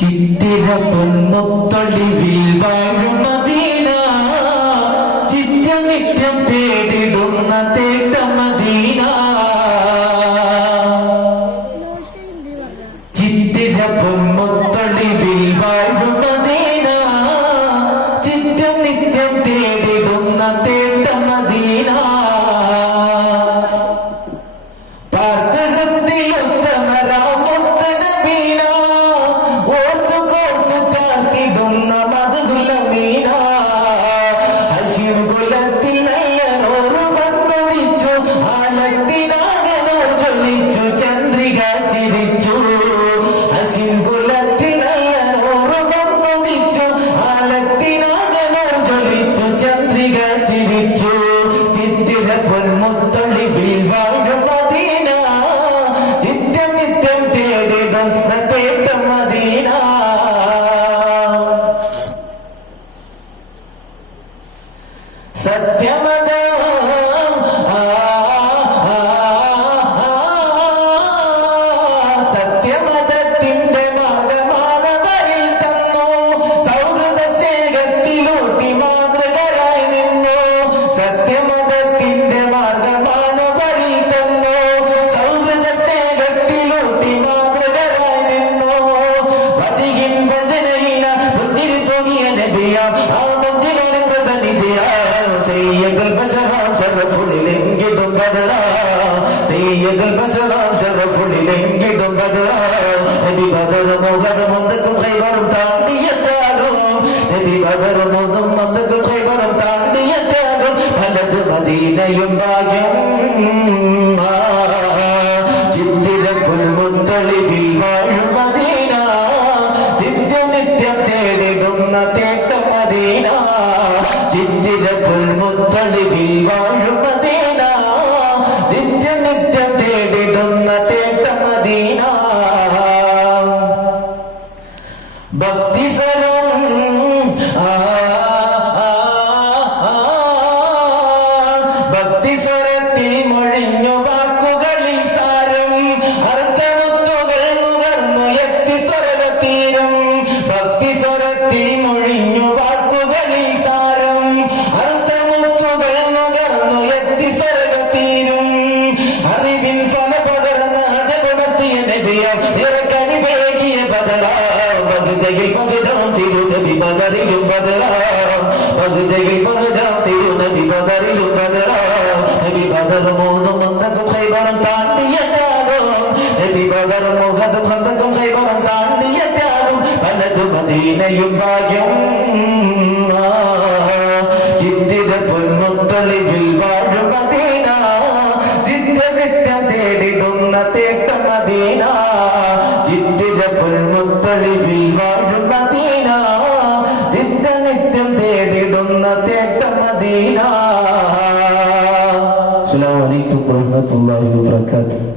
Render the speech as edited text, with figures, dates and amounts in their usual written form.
ചിത്തിര പൊന്മുത്തൊളിവിൽ വാഴും മദീന, ചിത്രം നിത്യം തേടിടുന്ന തേട്ട മദീന. ചിത്തിര പൊന്മുത്തൊളിവിൽ വാഴും മദീന, ചിത്രം നിത്യം തേടിടുന്ന തേട്ട മദീന. സത്യമതത്തിന്റെ മാർഗമാനവരിൽ തന്നു, സൗഹൃദ സ്നേഹത്തിലൂട്ടി മാതൃകരായി നിന്നു. സത്യമതത്തിന്റെ മാർഗമാനവരിൽ തന്നു, സൗഹൃദ സ്നേഹത്തിലൂട്ടി മാതൃകരായി നിന്നു. വചികിൻ വചനയില്ല പുഞ്ചിരി തൂങ്ങിയ നബിയ, ആ മഞ്ചിലോനെ പ്രതിനിധിയ സയ്യിദുൽ ബശറാം ശറഫുളിലെങ്കിടും ബദറാ, സയ്യിദുൽ ബശറാം ശറഫുളിലെങ്കിടും ബദറാ. നബി ബദർ മുഹദ് മന്ദക്കും ഖൈബറും താണ്ടിയ ത്യാഗം, നബി ബദർ മുഹദ് മന്ദക്കും ഖൈബറും താണ്ടിയ ത്യാഗം. വലത് മദീനയും ഭാഗ്യം, ചിത്തിര പുൽമുത്തൊളിവിൽ വാഴും മദീന, ചിത്രം നിത്യം തേടിടുന്ന തേട്ട മദീന. ചിത്തിര പുൽമുത്തൊളിവിൽ വാഴും മദീന, ചിത്രം നിത്യം തേടിടുന്ന തേട്ട മദീന. ഭക്തിസ്വരം ഭക്തിസ്വരത്തിൽ മൊഴിഞ്ഞു വാക്കുകളിൽ സാരം, അർത്ഥമുത്തുകൾ നുകർന്നു എത്തി സ്വർഗതീരം. ഭക്തിസ്വരത്തിൽ മൊഴിഞ്ഞു വാക്കുകളിൽ സാരം, അർത്ഥമുത്തുകൾ നുകർന്നു എത്തി സ്വർഗതീരം. അറിവിൻ ഫല പകർന്ന ജപടത്തിയ നബിയം നിറക്കണി വേകിയ ബദലാ. പകുജയിൽ പകുജാം തിരുനബി ബദറിലും ബദലാ, പകുജയിൽ പകുജാം തിരുനബി ബദറിലും ബദലാ. നബി ബദർ മൂന്നും മന്ദക്കും ഖൈബറും താണ്ടിയ ത്യാഗം, നബി ബദർ മുഹദ് മന്ദക്കും ഖൈബറും താണ്ടിയ ത്യാഗം. വലതു മദീനയും ഭാഗ്യം, ചിത്തിര പൊന്മുത്തൊളിവിൽ വാഴും മദീന, ചിത്രം നിത്യം തേടിടുന്ന തേട്ട മദീന. ചിത്തിര പൊന്മുത്തൊളിവിൽ വാഴും മദീന, ചിത്രം നിത്യം തേടിടുന്ന തേട്ട മദീന. അസ്സലാമു അലൈക്കും വറഹ്മത്തുള്ളാഹി വബറകാതുഹു.